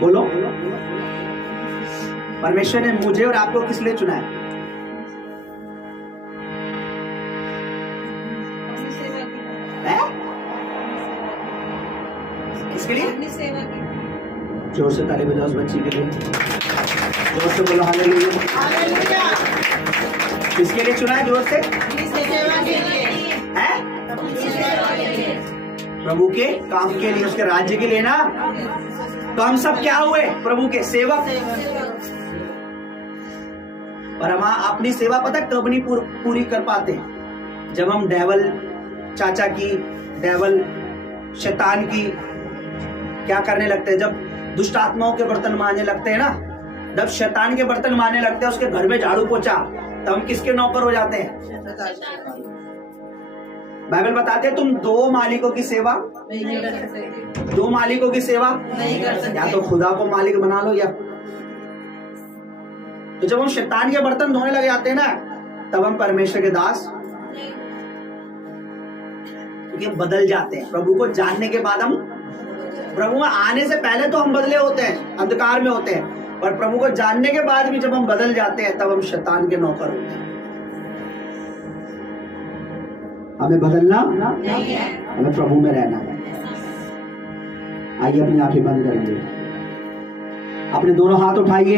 बोलो, परमेश्वर ने मुझे और आपको किस लिए चुना है? किसके लिए? अपनी सेवा की। जोर से ताली बजाओ उस बच्ची के लिए, जोर से बोलो हालेलुया। हालेलुया। किसके लिए चुना है? जोर से। अपनी सेवा के लिए है? अपनी सेवा के लिए, प्रभु के काम के लिए, उसके राज्य के लिए ना। तो हम सब क्या हुए? प्रभु के सेवक। और हम अपनी सेवा पता कब नहीं पूरी कर पाते? जब हम डेवल चाचा की, डेवल शैतान की क्या करने लगते हैं? जब दुष्ट आत्माओं के बर्तन मारने लगते हैं ना, जब शैतान के बर्तन मारने लगते हैं, उसके घर में झाड़ू पोछा, तब हम किसके नौकर हो जाते हैं? बाइबल बताते हैं तुम दो मालिकों की सेवा नहीं कर सकते, दो मालिकों की सेवा नहीं कर सकते। या तो खुदा को मालिक बना लो, या तो जब हम शैतान के बर्तन धोने लग जाते हैं ना, तब हम परमेश्वर के दास, क्योंकि हम बदल जाते हैं। प्रभु को जानने के बाद हम, प्रभु में आने से पहले तो हम बदले होते हैं, अंधकार में होते हैं, और प्रभु को जानने के बाद भी जब हम बदल जाते हैं, तब हम शैतान के नौकर होते हैं। हमें बदलना नहीं है, हमें प्रभु में रहना है। आइए अपनी आंखें बंद करेंगे, अपने दोनों हाथ उठाइए,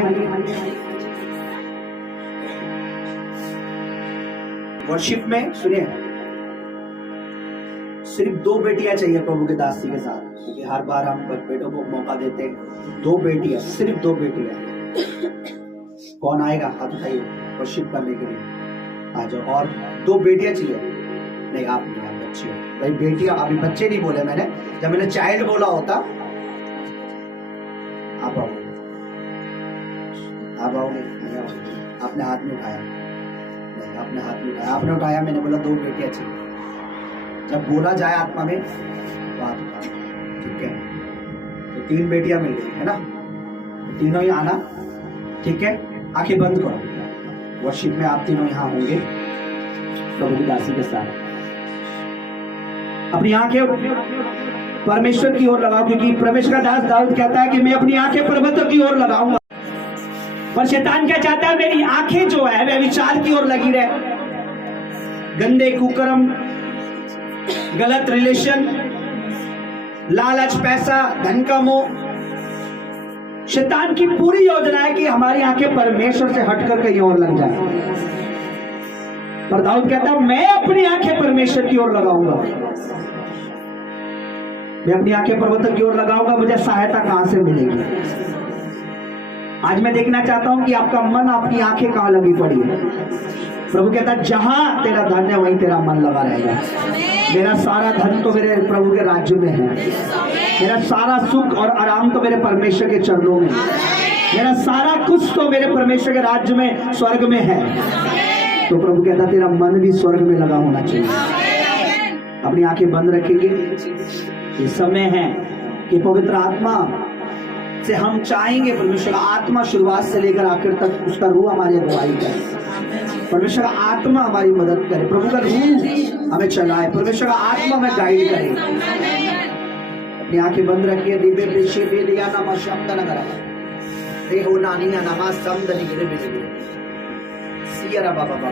वर्शिप में सुनिए। सिर्फ दो बेटियां चाहिए प्रभु के दासी के साथ, क्योंकि हर बार हम बेटों को मौका देते हैं। दो बेटियां, सिर्फ दो बेटियां। कौन आएगा? हाथ उठाइए वर्शिप करने के लिए, आ जाओ। और दो बेटियां चाहिए? नहीं, आप नहीं, आप बच्चे हो भाई। बेटियां, अभी बच्चे नहीं बोले मैंने, जब मैंने चाइल्ड बोला होता। आप आओगे, आप आओगे? नहीं आओगे। आपने हाथ नहीं उठाया, नहीं आपने हाथ नहीं उठाया, आपने उठाया। मैंने बोला दो बेटियां चाहिए। जब बोला जाए आत्मा में तो हाथ उठा, ठीक है? तो तीन बेटियां मिल गई है ना, तो तीनों ही आना, ठीक है? आंखें बंद करो, वर्शिप में आप तीनों यहाँ होंगे प्रभु की दासी के साथ। अपनी आंखें परमेश्वर की ओर लगाओ, क्योंकि परमेश्वर का दास दाऊद कहता है कि मैं अपनी आंखें पर्वतों की ओर लगाऊंगा। पर शैतान क्या चाहता है? मेरी आंखें जो है वह विचार की ओर लगी रहे, गंदे कुकर्म, गलत रिलेशन, लालच, पैसा, धन का मोह। शैतान की पूरी योजना है कि हमारी आंखें परमेश्वर से हटकर कहीं और लग जाए। पर दाऊद कहता है मैं अपनी आंखें परमेश्वर की ओर लगाऊंगा, मैं अपनी आंखें पर्वतों की ओर लगाऊंगा। मुझे सहायता कहां से मिलेगी? आज मैं देखना चाहता हूं कि आपका मन, आपकी आंखें कहां लगी पड़ी है। प्रभु कहता है जहां तेरा धन है वहीं तेरा मन लगा रहेगा। मेरा सारा धन तो मेरे प्रभु के राज्य में है, मेरा सारा सुख और आराम तो मेरे परमेश्वर के चरणों में है, मेरा सारा कुछ तो मेरे परमेश्वर के राज्य में, स्वर्ग में है। तो प्रभु कहता तेरा मन भी स्वर्ग में लगा होना चाहिए। अपनी आंखें बंद रखेंगे। ये समय है कि पवित्र आत्मा से हम चाहेंगे परमेश्वर का आत्मा शुरुआत से लेकर आखिर तक उसका रूह हमारी अगुवाई करे, परमेश्वर का आत्मा हमारी मदद करे, प्रभु का रूह हमें चलाए, परमेश्वर का आत्मा हमें गाइड करे। अपनी आंखें बंद रखिए। दिव्य पेशे बेलिया नामा शब्द न करा रे हो नानिया नामा शब्द निगरे बेलिया सिया बाबा बाबा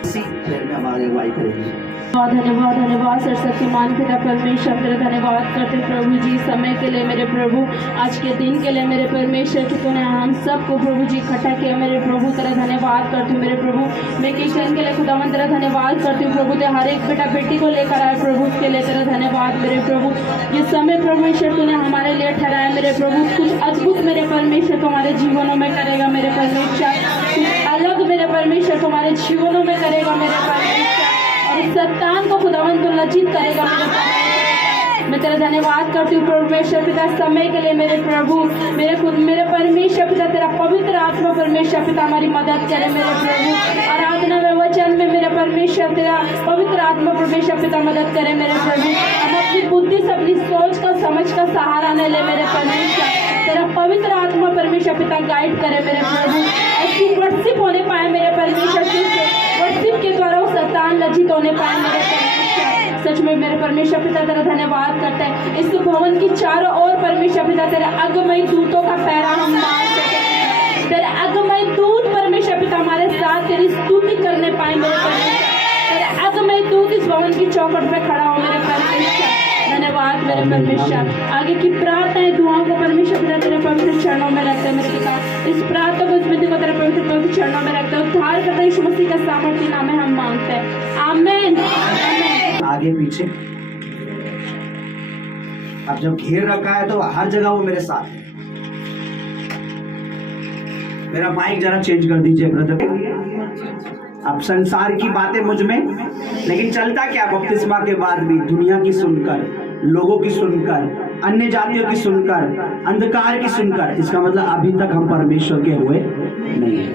इसी देर में हमारे अगुवाई करेंगे। बहुत धन्यवाद, धन्यवाद सरस्वती मान पिता परमेश्वर, तेरा धन्यवाद करते प्रभु जी समय के लिए, मेरे प्रभु आज के दिन के लिए, मेरे परमेश्वर कि तूने हम सबको प्रभु जी इकट्ठा किया। मेरे प्रभु तेरा धन्यवाद करती हूँ। मेरे प्रभु मैं किशन के लिए खुदावन तेरा धन्यवाद करती हूँ। प्रभु ते हर एक बेटा बेटी को लेकर आए प्रभु, उसके लिए तेरा धन्यवाद। मेरे प्रभु ये समय परमेश्वर तूने हमारे लिए ठहराया। मेरे प्रभु कुछ अद्भुत मेरे परमेश्वर को हमारे जीवनों में करेगा। मेरे परमेश्वर कुछ अलग मेरे परमेश्वर को हमारे जीवनों में करेगा। मेरे परमेश्वर और शैतान को खुदावन तो लज्जित करेगा। मैं तेरा धन्यवाद करती हूँ परमेश्वर पिता समय के लिए। मेरे प्रभु मेरे परमेश्वर पिता तेरा पवित्र आत्मा परमेश्वर पिता हमारी मदद करे। मेरे प्रभु आराधना में वचन में मेरे परमेश्वर तेरा पवित्र आत्मा परमेश्वर पिता मदद करे। मेरे प्रभु हम अपनी बुद्धि से अपनी सोच का समझ का सहारा न ले। मेरे परमेश्वर तेरा पवित्र आत्मा परमेश्वर पिता गाइड करे। मेरे प्रभु ऐसी वर्शिप होने पाए मेरे परमेश्वर वर्शिप के द्वारा वो शैतान लज्जित होने पाए। मेरे परमेश्वर सच में मेरे परमेश्वर पिता तेरा धन्यवाद करता है। इस भवन की चारों ओर परमेश्वर पिता पिता तेरे अगमई दूतों का पहरा हम मानते हैं। तेरे अगमई दूत परमेश्वर पिता हमारे साथ तेरी स्तुति करने पाए मेरे परमेश्वर। तेरे अगमई दूत इस भवन की चौखट पे खड़ा हो मेरे परमेश्वर। धन्यवाद मेरे परमेश्वर। आगे की प्रार्थनाएं दुआओं को परमेश्वर पिता तेरे पवित्र चरणों में रखते हैं मेरे पिता। इस प्रार्थना को इस विधि को तेरे पवित्र चरणों में रखते हैं। उद्धार करता यीशु मसीह का सामर्थ्य नाम में हम मांगते हैं, आमीन आमीन। आगे पीछे अब जब घेर रखा है तो हर जगह वो मेरे साथ है। मेरा माइक जरा चेंज कर दीजिए ब्रदर। अब संसार की बातें मुझ में, लेकिन चलता क्या बपतिस्मा के बाद भी दुनिया की सुनकर, लोगों की सुनकर, अन्य जातियों की सुनकर, अंधकार की सुनकर, इसका मतलब अभी तक हम परमेश्वर के हुए नहीं है।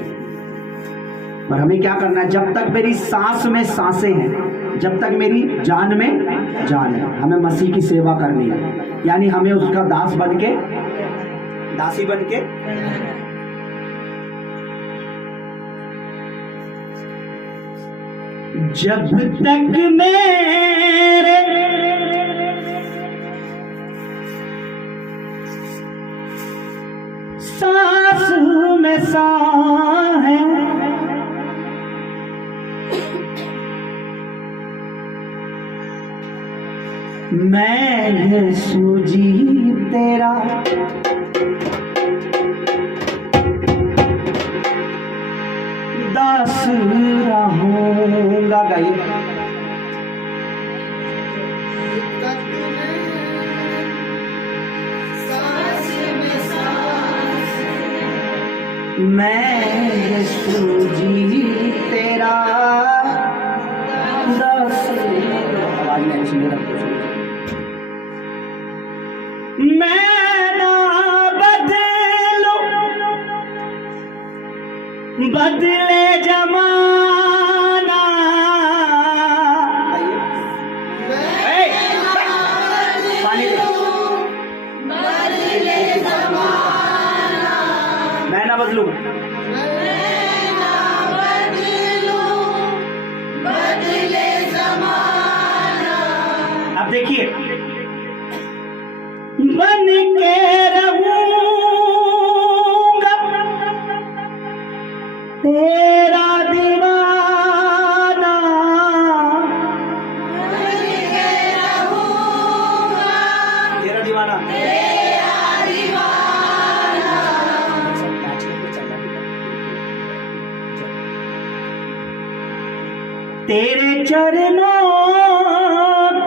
पर हमें क्या करना है? जब तक मेरी सांस में सांसें हैं, जब तक मेरी जान में जान है, हमें मसीह की सेवा करनी है। यानी हमें उसका दास बन के, दासी बन के जब तक मेरे सांस में सांस है, मैं यीशु जी तेरा दास रहूंगा। गाइए मैं यीशु जी तेरा दास। आवाज नहीं सुन रहा। मैं ना बदलूं, बदले जमाना, पानी दे। मैं ना बदलूं, अब देखिए, बन के रहूंगा तेरा दीवाना, तेरा दीवाना, तेरे चरणों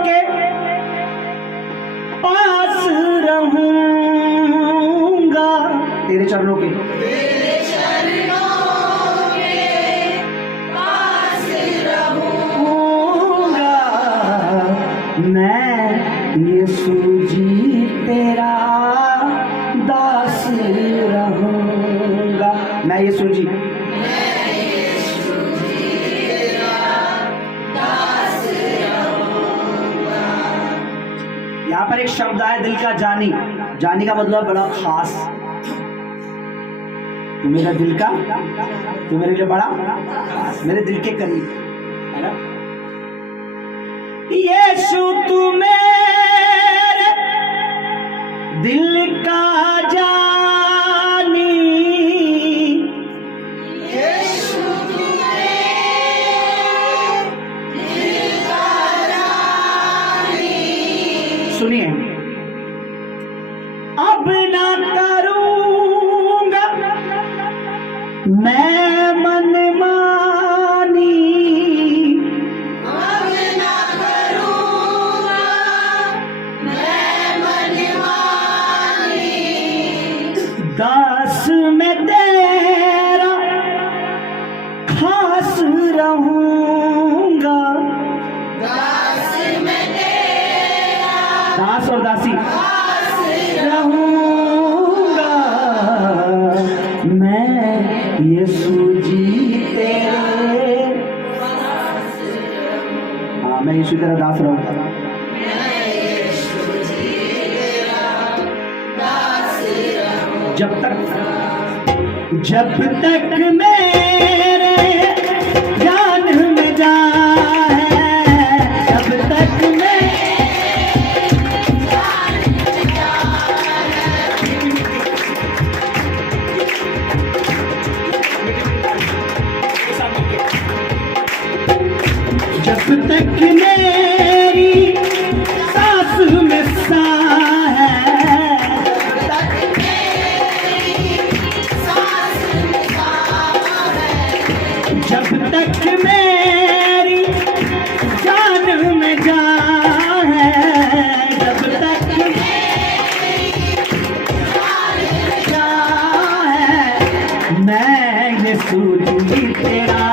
के पास रहूंगा, तेरे चरणों के पास रहूंगा। मैं यीशु जी तेरा दास रहूंगा। मैं यीशु जी यहाँ पर एक शब्द आया दिल का जानी। जानी का मतलब बड़ा खास। तू मेरा दिल का, तू मेरे लिए बड़ा खास, मेरे दिल के करीब है ना। यीशु तू मेरे दिल का जानी, यीशु तू सुनिए, अब ना करूंगा मैं मनमानी, अब ना करूंगा मैं मनमानी, दास में तेरा खास रहूंगा, दास और दासी रहूंगा। मैं यीशु जी तेरे, हाँ मैं यीशु तेरा दास रहूंगा। जब तक मेरे जान में जान है, जब तक मैं तक मेरी सांस में सांस है, जब तक मेरी जान में जान है, जब तक जान है, मैं यीशु जी तेरा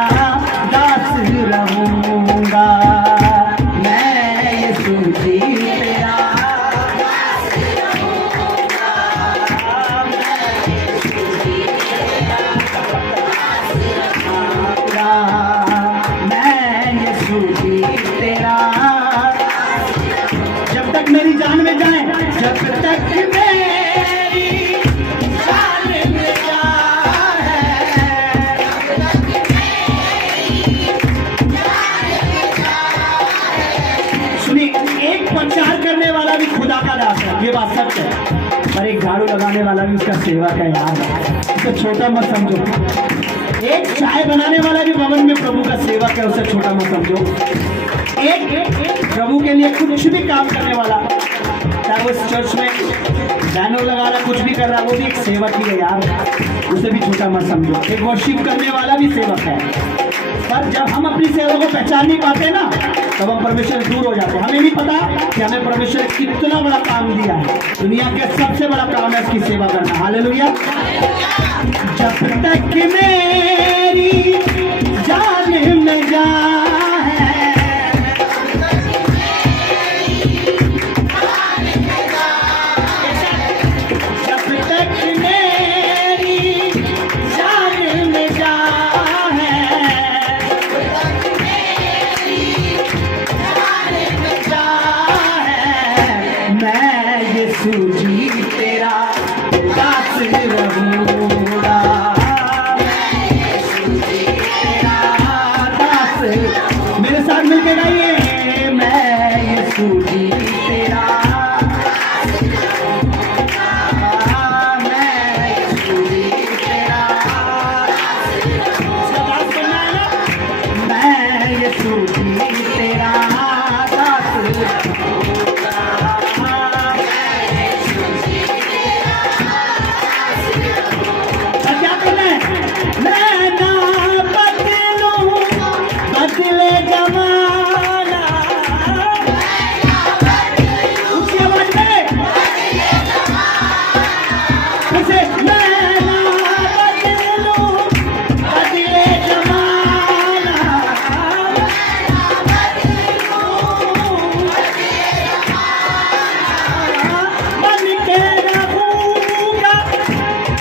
दास रहूंगा, मैं यीशु जी तेरा दास रहूंगा, मैं यीशु जी तेरा, जब तक मेरी जान में जाए, जब तक मेरी जान में जान है, सुनिए, एक प्रचार करने वाला भी खुदा का दास है, ये बात सच है, पर एक झाड़ू लगाने वाला भी उसका सेवक है यार, उसे छोटा मत समझो। एक चाय बनाने वाला भी भवन में प्रभु का सेवक है, उसे छोटा मत समझो। एक प्रभु के लिए कुछ भी काम करने वाला, चाहे वो इस चर्च में बैनर लगा रहा, कुछ भी कर रहा, वो भी एक सेवक ही है यार, उसे भी छोटा मत समझो। एक वर्शिप करने वाला भी सेवक है, पर जब हम अपनी सेवा को पहचान नहीं पाते ना, तब हम परमेश्वर दूर हो जाते हैं। हमें नहीं पता कि हमें परमेश्वर कितना बड़ा काम दिया है, दुनिया के सबसे बड़ा काम है उसकी सेवा करना। हालेलुया। जब तक मेरी जान में जान है, जब तक मेरी जान में जान है, मैं यीशु जी तेरा दास रहूंगा, मेरे साथ मिलके गाइए, मैं यीशु जी तेरा, मैं यीशु जी तेरा, इसका बात करना है ना, मैं यीशु जी तेरा दास रहूंगा, क्या करना है? मैं ना बदलूं, बदले जमाना, उसकी आवाज में उसे, मैं ना बदलूं, बदले जमाना, बन के रहूंगा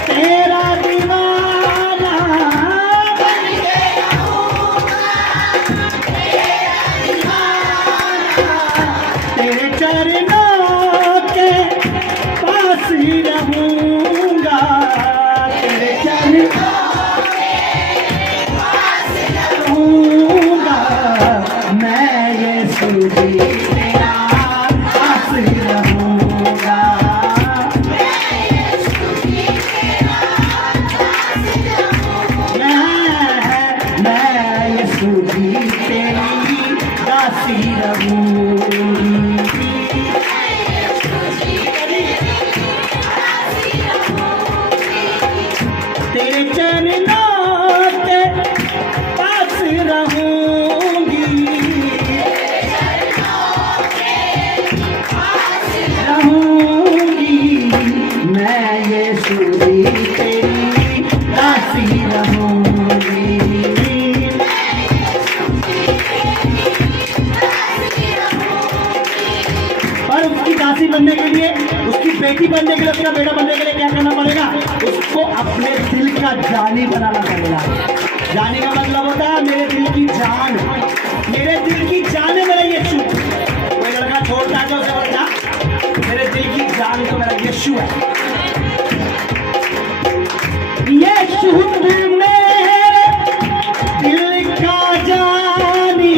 तेरा दीवाना, बन के तेरे चरणों के पास ही रहूंगा, तेरे चरणों के पास रहूंगा, मैं यीशु जी तेरा पास ही रहूंगा, मैं यीशु जी तेरी दासी रहूंगी, तेरे चरणों के पास रहूंगी, रहूंगी, मैं यीशु जी तेरी दासी रहूंगी, और उसकी दासी बनने के लिए, उसकी बेटी बनने के लिए, उसका बेटा बनने के लिए क्या करना पड़ेगा? उसको अपने दिल का जानी बनाना पड़ेगा। जानी का मतलब होता है मेरे दिल की जान, मेरे दिल की जान है मेरा यीशु। कोई लड़का छोड़ता है तो उसे बोलता मेरे दिल की जान तो मेरा यीशु है, यीशु मेरे दिल का जानी,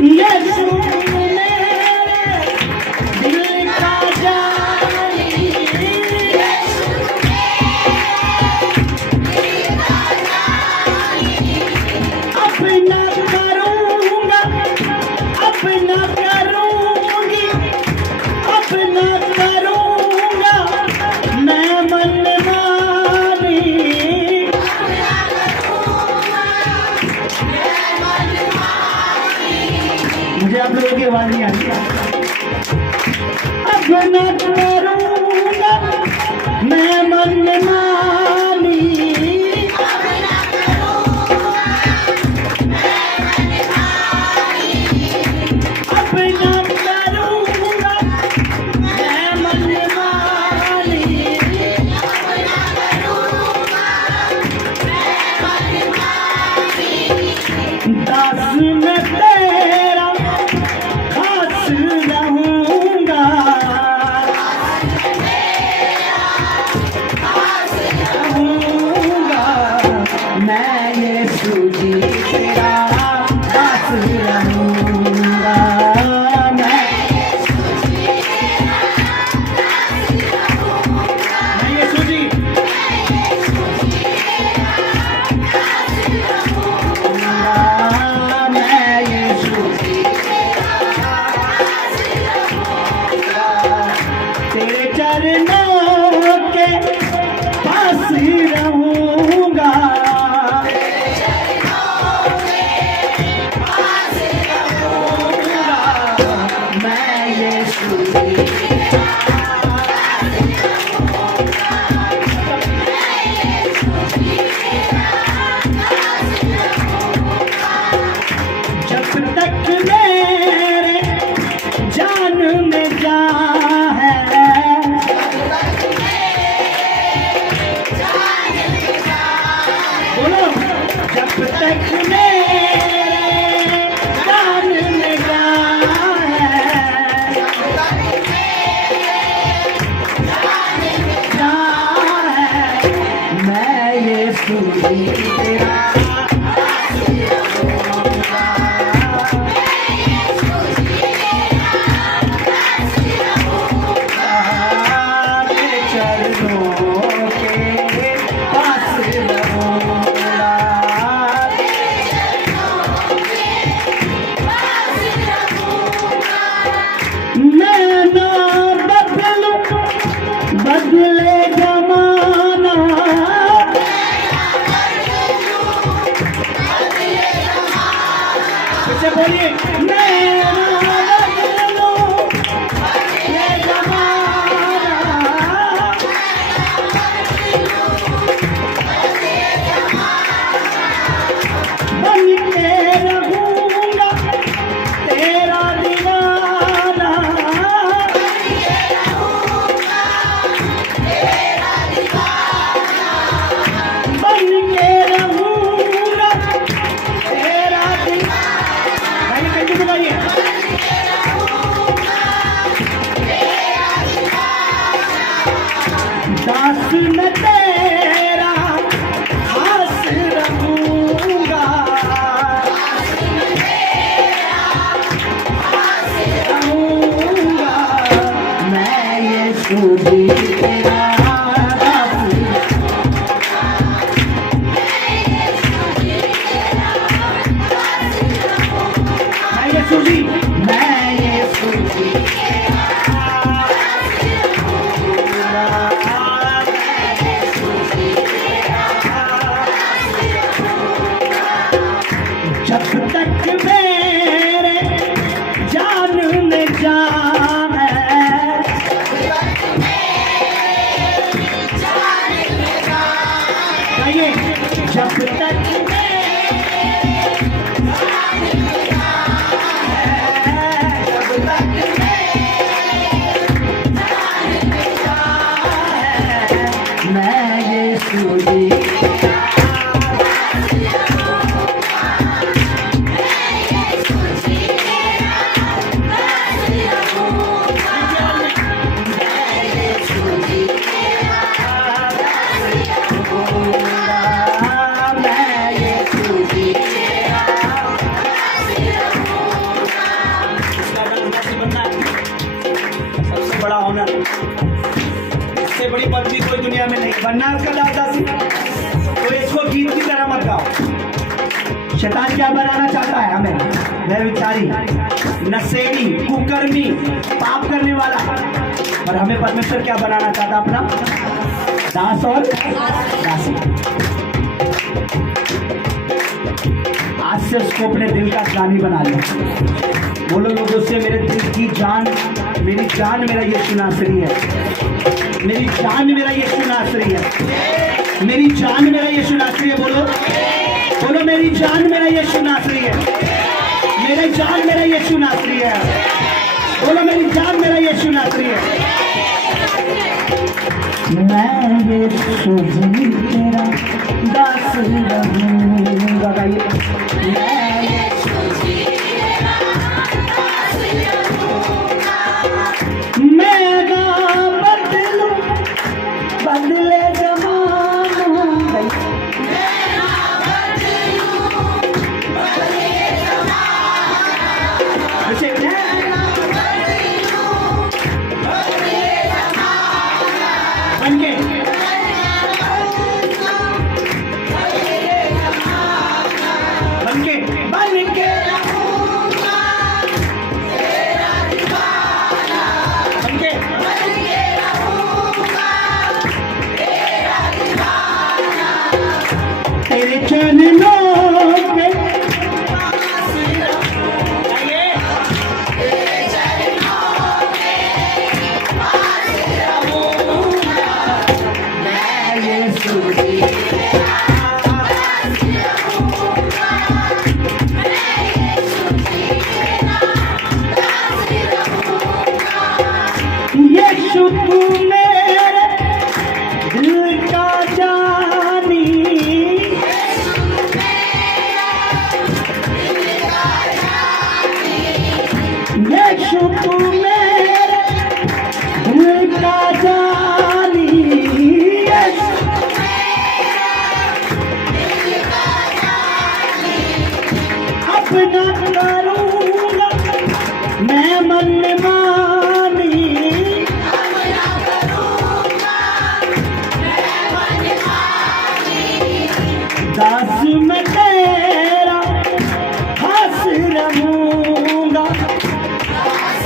यीशु मेरे दिल का जानी, मुझे आप लोगों की आवाज नहीं आती। अब न करूंगा मैं मनमानी, अब न करूंगा मैं मनमानी, दास में तेरा खास रहूंगा, रहूंगा मैं यीशु जी तेरा दास रहूंगा, मैं यीशु जी मैं यीशु तेरे चरणों के पास रहूंगा, मैं यीशु जब तक मेरे जान में जान है, बोलो जब तक मेरे जान में जान है, जान है मैं यीशु जी तेरा तेरे चरणों के पास रहूंगा, मैं ना बदलूं बदले जमाना, फिर बोलिए मैं ना बदलूं बदले जमाना, बन के रहूंगा तेरा दीवाना, बन के रहूंगा तेरा दीवाना, कैसे दिखाइए दास में तेरा खास रहूंगा, रहूंगा मैं यीशु जी तेरा दास, मैं यीशु जी, मैं यीशु जी जब तक मेरे जान में जान है, आइए जब तक मैं यीशु जी सबसे बड़ा ऑनर, इससे बड़ी पदवी कोई दुनिया में नहीं। बनना उसका दादासी, तो इसको गीत की तरह मत गाओ। शैतान क्या बनाना चाहता है हमें? व्यभिचारी, नशेड़ी, कुकर्मी, पाप करने वाला। और हमें परमेश्वर क्या बनाना चाहता? अपना दास और दासी। आज से उसको अपने दिल का ज्ञानी बना लिया। बोलो लोगों से, मेरे दिल की जान, मेरी जान मेरा यीशु नासरी है, मेरी जान मेरा यीशु नासरी है, मेरी जान मेरा यीशु नासरी है। बोलो बोलो, मेरी जान मेरा यीशु नासरी है, मेरी जान मेरा यीशु नासरी है। बोलो, मेरी जान मेरा यीशु नासरी है। मैं यीशु जी तेरा दास रहूंगा। गाइए, मैं यीशु जी तेरा दास रहूंगा। मैं ना बदलूं, बदले जमाना। मैं ना बदलूं, बदले जमाना। ऐसे मैं ना बदलूं, बदले जमाना। बनके बनके बनके रहूंगा तेरा दीवाना। बनके बनके रहूंगा तेरा दीवाना। तेरे चरणों पे आइए, तेरे चरणों पे पास रहूंगा। मैं यीशु जी तेरा दास रहूंगा। मैं यीशु जी तेरा दास रहूंगा। यीशु तू मेरे दिल का जानी, यीशु मेरा दिल का जानी। यीशु तू मेरे दिल का जानी। यीशु अपना करूंगा मैं मन मानी, अपना करूंगा मैं मन मानी। दास मैं तेरा खास रहूंगा, दास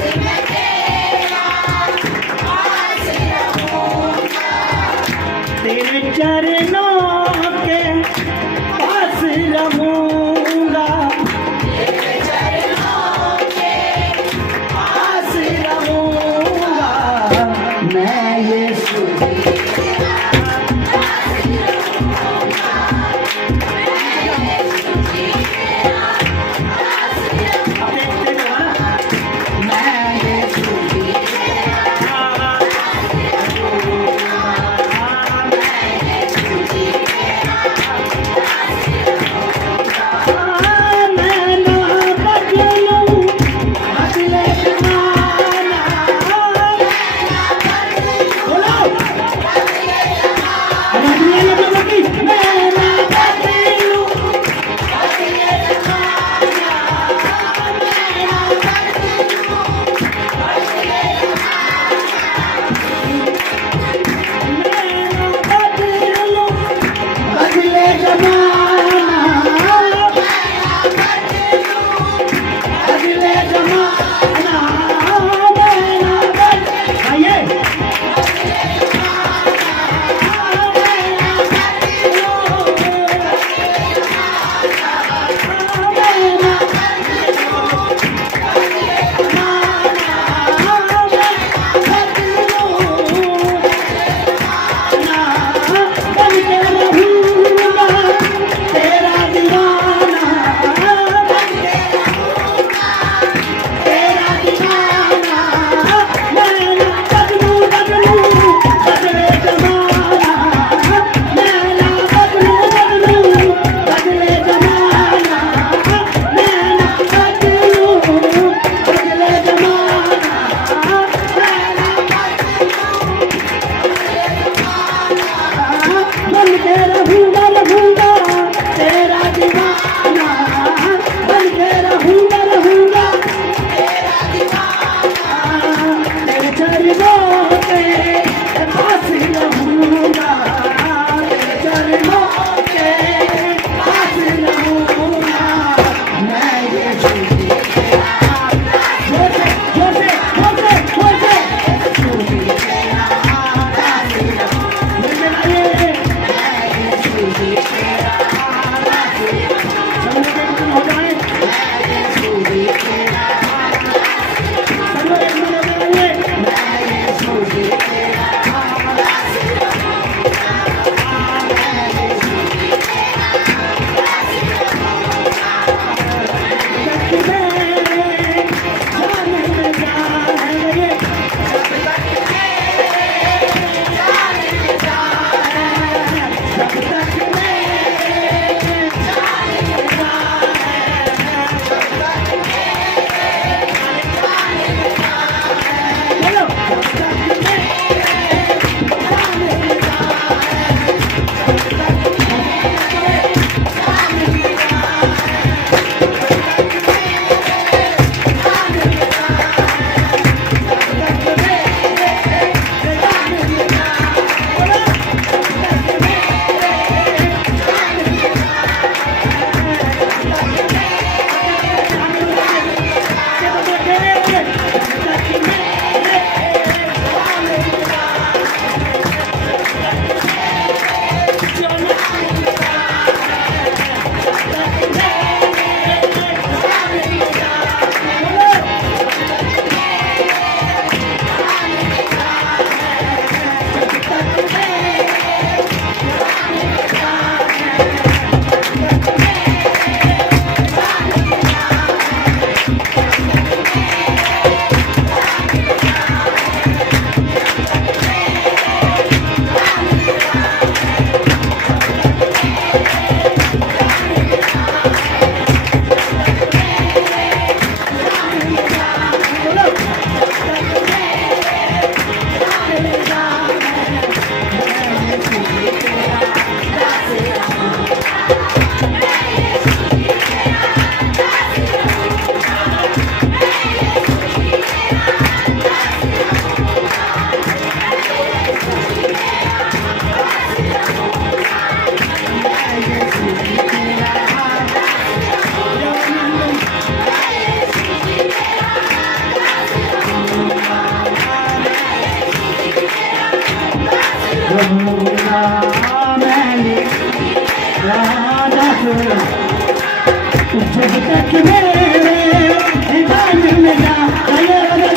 रहूंगा मैंने राजा सुना जब तक मेरे गान में जा जब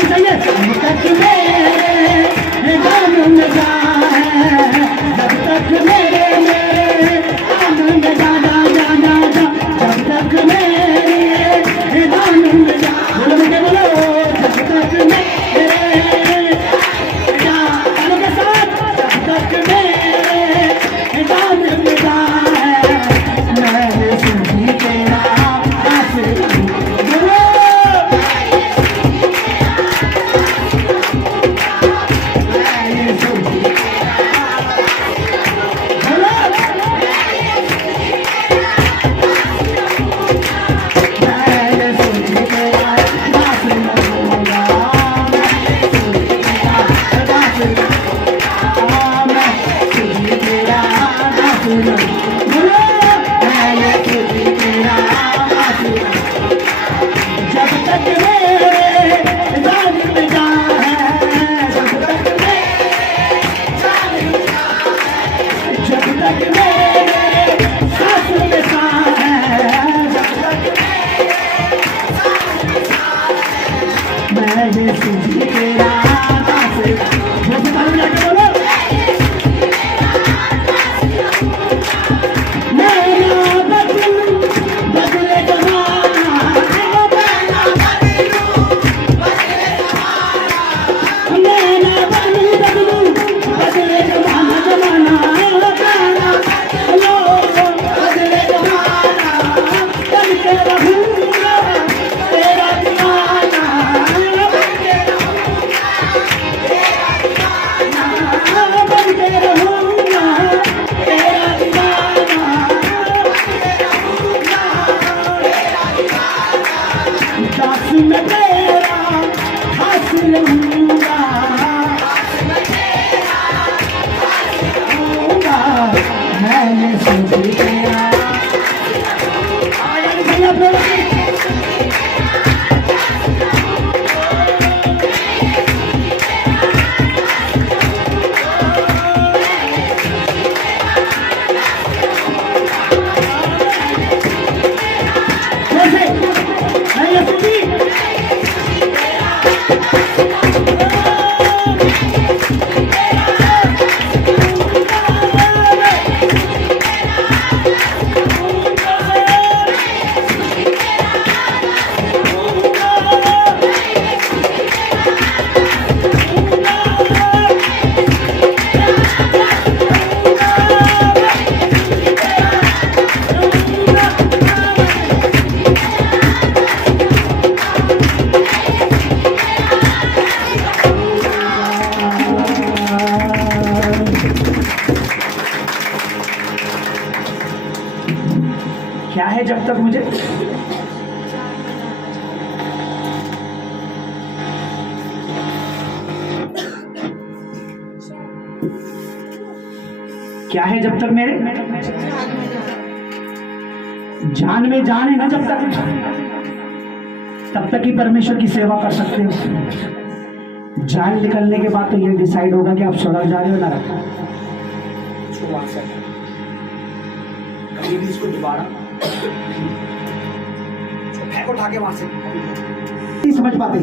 तक मेरे गान में जा जब तक मेरे गान में जाना जाना जा जब तक मेरे गान में जा बोलो मुझे बोलो जब तक मेरे गानों के साथ जब तक मेरे गान में जा मैंने सुनी तेरा क्या है जब तक मुझे क्या है जब तक मेरे जान में जान है ना जब तक तब तक ही परमेश्वर की सेवा कर सकते हो। जान निकलने के बाद तो ये डिसाइड होगा कि आप सड़क जा रहे हो ना रखा कभी भी इसको दोबारा फेंक उठा के वहां से नहीं समझ पाते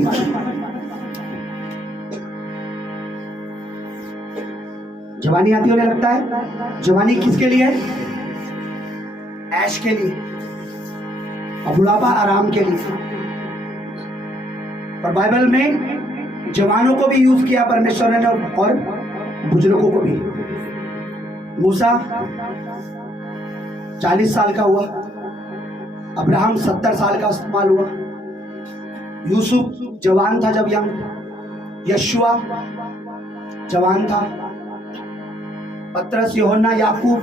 जवानी आती होने लगता है। जवानी किसके लिए? ऐश के लिए और बुढ़ापा आराम के लिए। और बाइबल में जवानों को भी यूज किया परमेश्वर ने और बुजुर्गों को भी। मूसा 40 साल का हुआ, अब्राहम 70 साल का इस्तेमाल हुआ, यूसुफ जवान था जब यंग, यशुआ जवान था, पतरस, यूहन्ना, याकूब।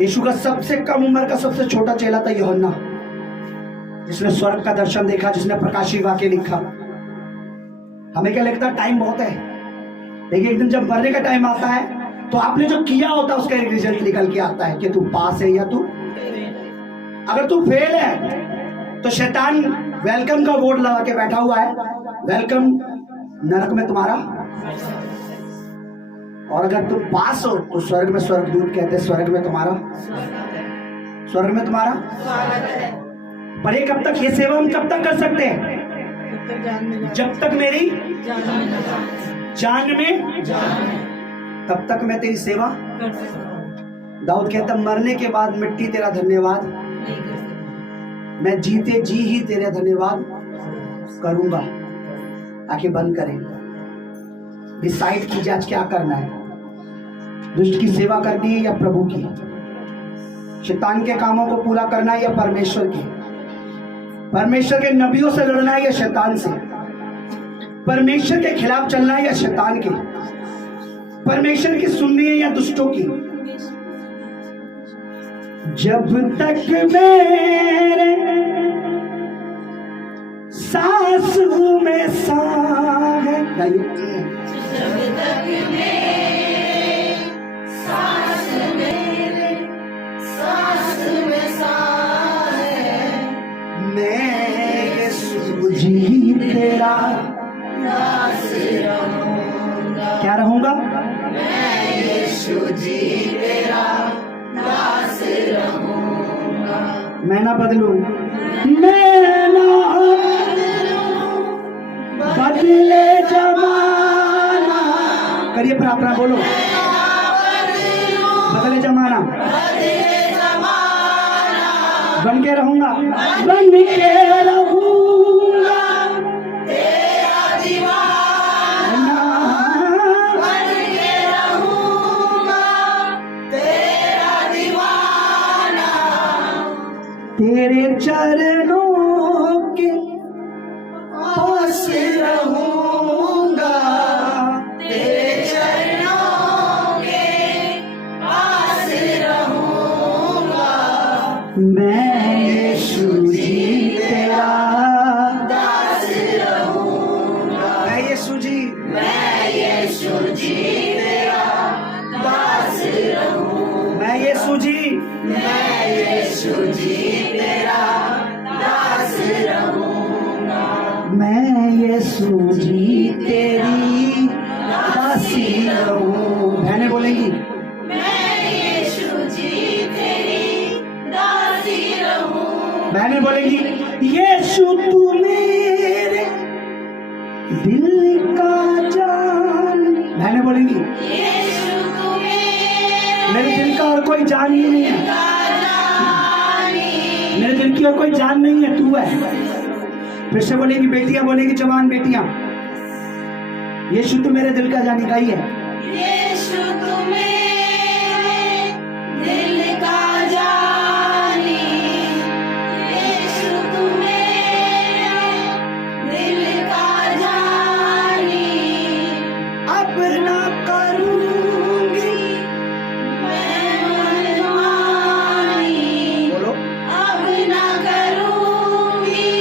यीशु का सबसे कम उम्र का सबसे छोटा चेला था यूहन्ना, जिसने स्वर्ग का दर्शन देखा, जिसने प्रकाशी वाक्य लिखा। हमें क्या लगता है टाइम बहुत है, लेकिन एक दिन जब मरने का टाइम आता है तो आपने जो किया होता है उसका एक रिजल्ट निकल के आता है कि तू पास है या तू। अगर तू फेल है तो शैतान वेलकम का बोर्ड लगा के बैठा हुआ है, वेलकम नरक में तुम्हारा। और अगर तुम पास हो तो स्वर्ग में स्वर्गदूत कहते हैं स्वर्ग में तुम्हारा स्वागत है। पर ये कब तक, ये सेवा हम कब तक कर सकते हैं? जब तक मेरी जान में, तब तक मैं तेरी सेवा। दाऊद कहता मरने के बाद मिट्टी तेरा धन्यवाद, मैं जीते जी ही तेरा धन्यवाद करूंगा। आंखें बंद करें, डिसाइड कीजिए आज क्या करना है। दुष्ट की सेवा करनी है या प्रभु की? शैतान के कामों को पूरा करना है या परमेश्वर की? परमेश्वर के नबियों से लड़ना है या शैतान से? परमेश्वर के खिलाफ चलना है या शैतान के? परमेश्वर की सुननी है या दुष्टों की? जब तक मेरे सांस में सांस है, जब तक मेरे सांस में सांस है, मैं यीशु जी तेरा दास रहूंगा। क्या रहूंगा? मैं यीशु जी तेरा दास रहूंगा। मैं ना बदलूं, मैं ना बदले जमाना। करिए प्रार्थना, बोलो बदले जमाना, बन के रहूंगा, बन के रहूंगा तेरा दीवाना, बन के रहूंगा तेरा दीवाना। तेरे चरणों के पास रहूंगा, तेरे चरणों के पास रहूंगा। मैं यीशु जी तेरा दास रहूंगा। मैं यीशु जी, मैं यीशु जी तेरा दास रहूंगा। मैं यीशु जी, मैं यीशु जी तेरा दास रहूंगा। मैं यीशु जी तेरी दासी रहूं। बहनें बोलेंगी मैं यीशु जी तेरी दासी रहूं। बहनें बोलेंगी यीशु तू मेरे दिल का जान। बहनें बोलेंगी यीशु तू मेरे दिल का और कोई जान ही नहीं है, जानी। मेरे दिल की और कोई जान नहीं है, तू है। फिर से बोलेंगी बेटियां, बोलेंगी जवान बेटियां, यीशु तू मेरे दिल का जानी। गाइए यीशु तू मेरे दिल का जानी। यीशु तू मेरे दिल का जानी। अब ना करूंगी, मैं मनमानी, बोलो अब ना करूंगी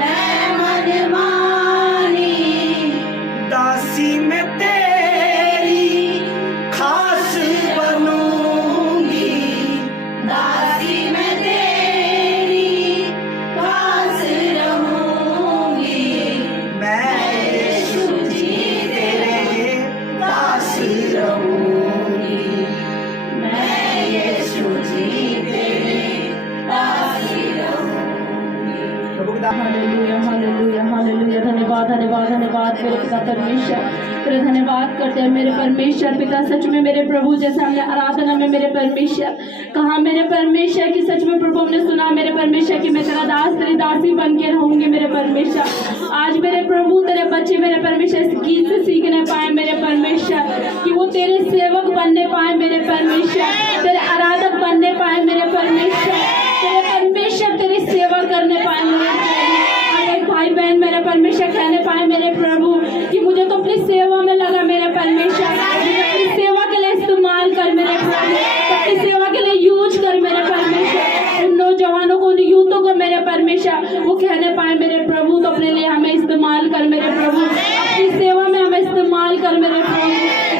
मैं मनमानी। दासी में तेरी खास बनूंगी, दासी मैं तेरी पास रहूंगी। मैं यीशु जी तेरे पास रहूंगी। मैं यीशु जी तेरे पास रहूंगी। प्रभु के दान हालेलुया हालेलुया हालेलुया। धन्यवाद धन्यवाद धन्यवाद मेरे पिता परमेश्वर, तेरे धन्यवाद करते हैं मेरे परमेश्वर पिता। सच में मेरे प्रभु, जैसे हमने आराधना में मेरे परमेश्वर कहा मेरे परमेश्वर की, सच में प्रभु हमने सुना मेरे परमेश्वर की मैं तेरा दास तेरी दासी बन के रहूंगी मेरे परमेश्वर। आज मेरे प्रभु तेरे बच्चे मेरे परमेश्वर इस गीत से सीखने पाए मेरे परमेश्वर, कि वो तेरे सेवक बनने पाए मेरे परमेश्वर, तेरे आराधक बनने पाए मेरे परमेश्वर, तेरे परमेश्वर तेरी सेवा करने पाए मेरे प्रभु। एक भाई बहन मेरे परमेश्वर कहने पाए मेरे प्रभु कि मुझे तो अपनी सेवा में लगा मेरे परमेश्वर, मुझे अपनी सेवा के लिए इस्तेमाल कर मेरे प्रभु, अपनी सेवा के लिए यूज कर मेरे परमेश्वर। उन नौजवानों को, उन यूथों को मेरे परमेश्वर वो कहने पाए मेरे प्रभु, तो अपने लिए हमें इस्तेमाल कर मेरे प्रभु, अपनी सेवा में हमें इस्तेमाल कर मेरे प्रभु।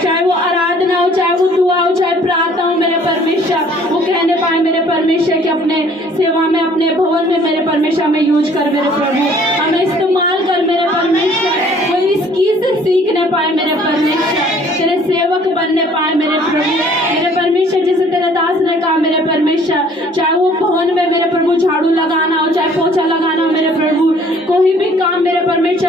चाहे वो आराधना हो, चाहे वो दुआ हो, चाहे प्रार्थना हो मेरे परमेश्वर, वो कहने पाए मेरे परमेश्वर कि अपने सेवा में, अपने भवन में मेरे परमेश्वर में यूज कर मेरे प्रभु, हमें इस्तेमाल कर मेरे परमेश्वर। वो इस गीत से सीखने पाए मेरे परमेश्वर, तेरे सेवक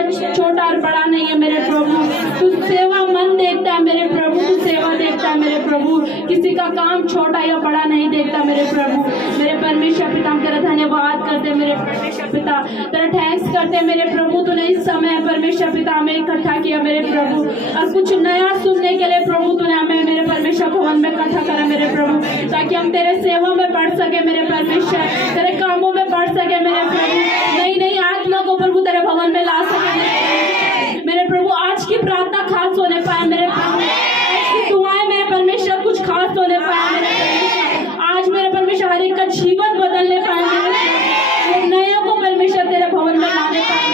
परमेश्वर छोटा और बड़ा नहीं है मेरे प्रभु। तू सेवा मन देखता है मेरे प्रभु, तू सेवा देखता है मेरे प्रभु, किसी का काम छोटा या बड़ा नहीं देखता मेरे प्रभु। मेरे परमेश्वर पिता हम तेरा धन्यवाद करते हैं मेरे परमेश्वर पिता, तेरा थैंक्स करते हैं मेरे प्रभु। तूने इस समय परमेश्वर पिता हमें इकट्ठा किया मेरे प्रभु, और कुछ नया सुनने के लिए प्रभु तूने हमें मेरे परमेश्वर भवन में इकट्ठा करा मेरे प्रभु, ताकि हम तेरे सेवा में बढ़ सके मेरे परमेश्वर, तेरे कामों में बढ़ सके मेरे प्रभु, नई नई आत्मा को प्रभु तेरे भवन में ला सके मेरे प्रभु। आज की प्रार्थना खास होने पाए मेरे प्रभु, आज की दुआएं मेरे परमेश्वर कुछ खास होने पाए मेरे परमेश्वर, आज मेरे परमेश्वर हर एक का जीवन बदलने पाए मेरे प्रभु, नया को परमेश्वर तेरे भवन में लाने पाए,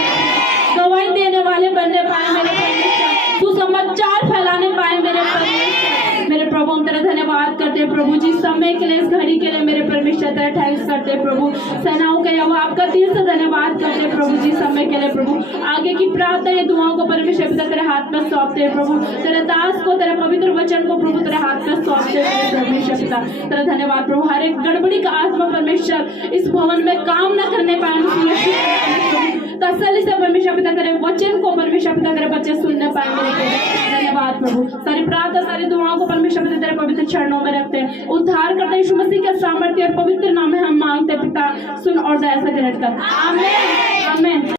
गवाही देने वाले बनने पाए मेरे परमेश्वर, सुसमाचार फैलाने पाए मेरे परमेश्वर। मेरे प्रभु हम तेरा धन्यवाद करते हैं प्रभु जी, समय के लिए, इस घड़ी के लिए मेरे परमेश्वर तेरा थैंक्स करते हैं प्रभु। सेनाओं के यहोवा आपका दिल से धन्यवाद करते हैं प्रभु जी, समय के लिए प्रभु। आगे की प्रार्थना ये दुआओं को परमेश्वर पिता तेरे हाथ में सौंपते हैं प्रभु, तेरे दास को, तेरे पवित्र वचन को प्रभु तेरे हाथ में सौंपते हैं परमेश्वर पिता। तेरा धन्यवाद प्रभु, हर एक गड़बड़ी का आत्मा परमेश्वर इस भवन में काम न करने पाए, तसल्ली से परमेश्वर पिता तेरे वचन को परमेश्वर पिता तेरे बच्चे सुनने पाए मेरे प्रभु। धन्यवाद प्रभु, सारी प्रार्थना सारी दुआओं को परमेश्वर पिता तेरे पवित्र चरणों में रखते हैं, उद्धार करते हैं यीशु मसीह के सामर्थ्य और पवित्र नाम में हम मांगते पिता, सुन और दया से ग्रहण कर, आमीन आमीन।